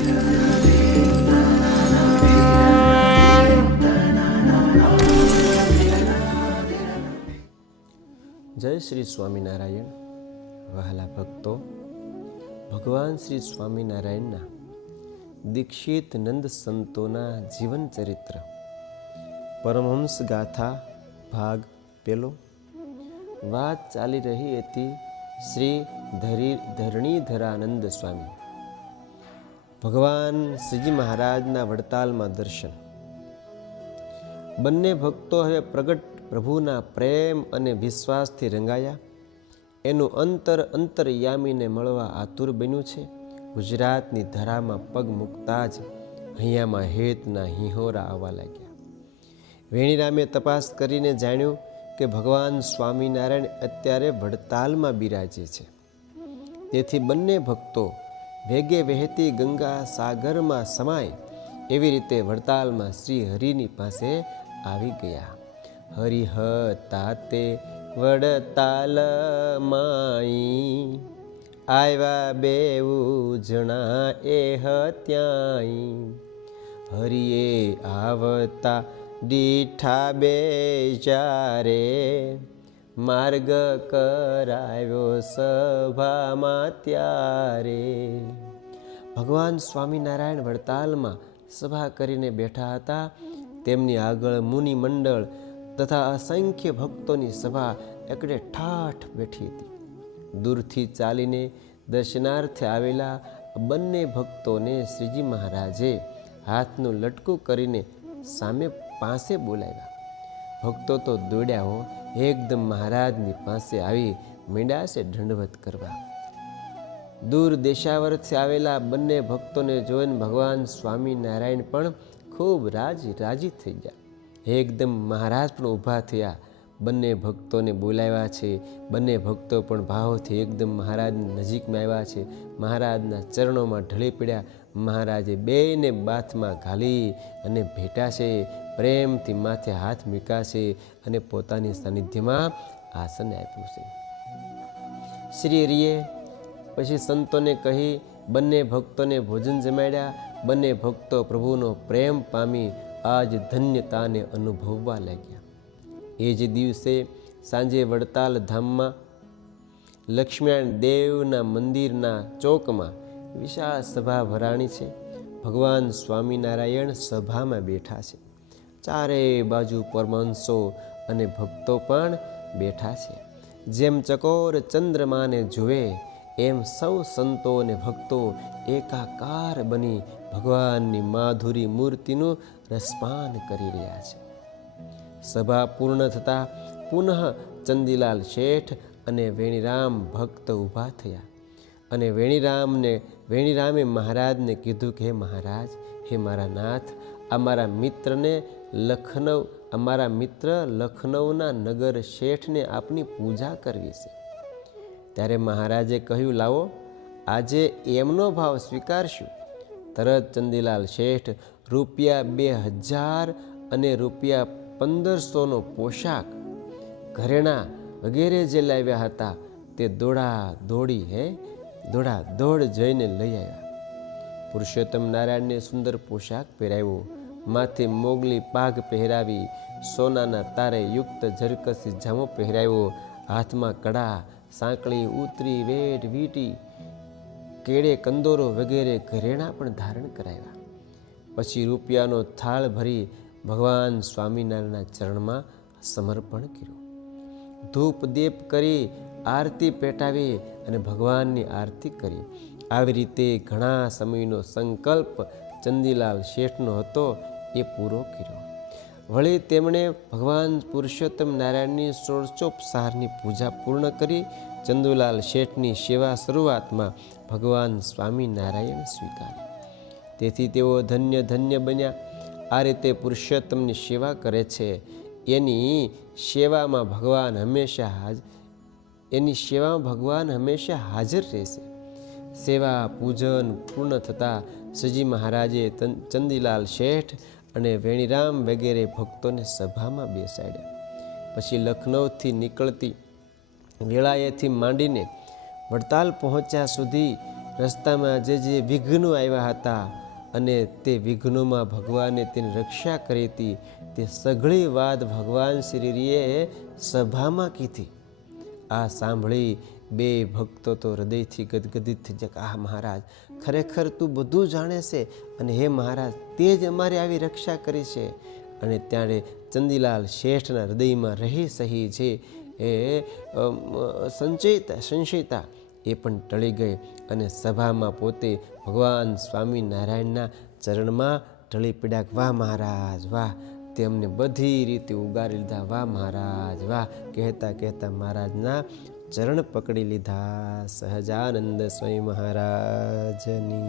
જય શ્રી સ્વામિનારાયણ. વહાલા ભક્તો, ભગવાન શ્રી સ્વામિનારાયણના દીક્ષિત નંદ સંતોના જીવન ચરિત્ર. પરમહંસ ગાથા ભાગ પેલો. વાત ચાલી રહી હતી શ્રી ધરી ધરણીધરાનંદ સ્વામી. ભગવાન શ્રીજી મહારાજના વડતાલમાં દર્શન. બંને ભક્તો હવે પ્રગટ પ્રભુના પ્રેમ અને વિશ્વાસથી રંગાયા. એનું અંતર અંતરયામીને મળવા આતુર બન્યું છે. ગુજરાતની ધરામાં પગ મૂકતા જ અહીંયામાં હેતના હિંહોરા આવવા લાગ્યા. વેણીરામે તપાસ કરીને જાણ્યું કે ભગવાન સ્વામિનારાયણ અત્યારે વડતાલમાં બિરાજે છે. તેથી બંને ભક્તો વેગે વહેતી ગંગા સાગરમાં સમાય એવી રીતે વડતાલમાં શ્રી હરિની પાસે આવી ગયા. હરિહ તાતે વડતાલ માઈ. આવ્યા બેવું જણા એ ત્યાંય હરિએ આવતા દીઠા બે ચારે. માર્ગ કરાવ્યો સભામાં ત્યારે. ભગવાન સ્વામિનારાયણ વડતાલમાં સભા કરીને બેઠા હતા. તેમની આગળ મુનિ મંડળ તથા અસંખ્ય ભક્તોની સભા એકડે ઠાઠ બેઠી હતી. દૂરથી ચાલીને દર્શનાર્થે આવેલા બંને ભક્તોને શ્રીજી મહારાજે હાથનું લટકું કરીને સામે પાસે બોલાવ્યા. ભક્તો તો દોડ્યા હો, એકદમ મહારાજની પાસે આવી મીંડાશે દંડવત કરવા. દૂર દેશાવરથી આવેલા બંને ભક્તોને જોઈને ભગવાન સ્વામિનારાયણ પણ ખૂબ રાજી રાજી થઈ ગયા. એકદમ મહારાજ પણ ઊભા થયા. બંને ભક્તોને બોલાવ્યા છે. બંને ભક્તો પણ ભાવથી એકદમ મહારાજની નજીકમાં આવ્યા છે. મહારાજના ચરણોમાં ઢળી પડ્યા. મહારાજે બેને બાથમાં ઘાલી અને ભેટાશે. પ્રેમથી માથે હાથ મીકાશે અને પોતાની સાનિધ્યમાં આસન આપ્યું છે. શ્રી હરિએ પછી સંતોને કહી, બંને ભક્તોને ભોજન જમાડ્યા. બંને ભક્તો પ્રભુનો પ્રેમ પામી આજ ધન્યતાને અનુભવવા લાગ્યા. એ જ દિવસે સાંજે વડતાલ ધામમાં લક્ષ્મીનારાયણ દેવના મંદિરના ચોકમાં વિશાળ સભા ભરાણી છે. ભગવાન સ્વામિનારાયણ સભામાં બેઠા છે. ચારે બાજુ પરમાંશો અને ભક્તો પણ બેઠા છે. જેમ ચકોર ચંદ્રમાને જુએ, એમ સૌ સંતો અને ભક્તો એકાકાર બની ભગવાનની માધુરી મૂર્તિનું રસપાન કરી રહ્યા છે. સભા પૂર્ણ થતાં પુનઃ ચંદીલાલ શેઠ અને વેણીરામ ભક્ત ઊભા થયા. અને વેણીરામને, વેણીરામે મહારાજને કીધું કે, હે મહારાજ, હે મારા નાથ અમારા મિત્રને લખનઉ અમારા મિત્ર લખનૌના નગર શેઠને આપની પૂજા કરવી છે. ત્યારે મહારાજે કહ્યું, લાવો, આજે એમનો ભાવ સ્વીકારશું. તરત ચંદીલાલ શેઠ રૂપિયા બે હજાર અને રૂપિયા પંદરસોનો પોશાક, ઘરેણા વગેરે જે લાવ્યા હતા, તે દોડા દોડી હે દોડા દોડ જઈને લઈ આવ્યા. પુરુષોત્તમ નારાયણને સુંદર પોશાક પહેરાવ્યો. માથે મોગલી પાઘ પહેરાવી, સોનાના તારે યુક્ત ઝરકસી જામો પહેરાવ્યો. હાથમાં કડા, સાંકળી ઉતરી વેટ વીટી, કેળે કંદોરો વગેરે ઘરેણા પણ ધારણ કરાવ્યા. પછી રૂપિયાનો થાળ ભરી ભગવાન સ્વામિનારાયણના ચરણમાં સમર્પણ કર્યું. ધૂપ દીપ કરી આરતી પેટાવી અને ભગવાનની આરતી કરી. આવી રીતે ઘણા સમયનો સંકલ્પ ચંદીલાલ શેઠનો હતો, એ પૂરો કર્યો. વળી તેમણે ભગવાન પુરુષોત્તમ નારાયણની ષોડશોપસારની પૂજા પૂર્ણ કરી, ચંદુલાલ શેઠની સેવા શરૂઆતમાં ભગવાન સ્વામિનારાયણ સ્વીકારી. તેથી તેઓ ધન્ય ધન્ય બન્યા. આ રીતે પુરુષોત્તમની સેવા કરે છે. એની સેવામાં ભગવાન હંમેશા હાજ, એની સેવામાં ભગવાન હંમેશા હાજર રહેશે. સેવા પૂજન પૂર્ણ થતાં શ્રીજી મહારાજે ચંદીલાલ શેઠ અને વેણીરામ વગેરે ભક્તોને સભામાં બેસાડ્યા. પછી લખનૌથી નીકળતી વેળાએથી માંડીને વડતાલ પહોંચ્યા સુધી રસ્તામાં જે જે વિઘ્નો આવ્યા હતા અને તે વિઘ્નોમાં ભગવાને તેની રક્ષા કરી હતી, તે સઘળી વાત ભગવાન શ્રીએ સભામાં કીધી. આ સાંભળી બે ભક્તો તો હૃદયથી ગદગદિત થઈ જાય આ મહારાજ, ખરેખર તું બધું જાણે છે અને હે મહારાજ, તે જ અમારી આવી રક્ષા કરી છે. અને ત્યારે ચંદીલાલ શેઠના હૃદયમાં રહી સહી છે. એ સંચયતા, સંશયતા એ પણ ટળી ગઈ અને સભામાં પોતે ભગવાન સ્વામિનારાયણના ચરણમાં ઢળી પડ્યા વાહ, મહારાજ, વાહ. તેમને બધી રીતે ઉગારી લીધા, વાહ, મહારાજ, વાહ. કહેતા કહેતા મહારાજના ચરણ પકડી લીધા સહજાનંદ સ્વામી મહારાજની.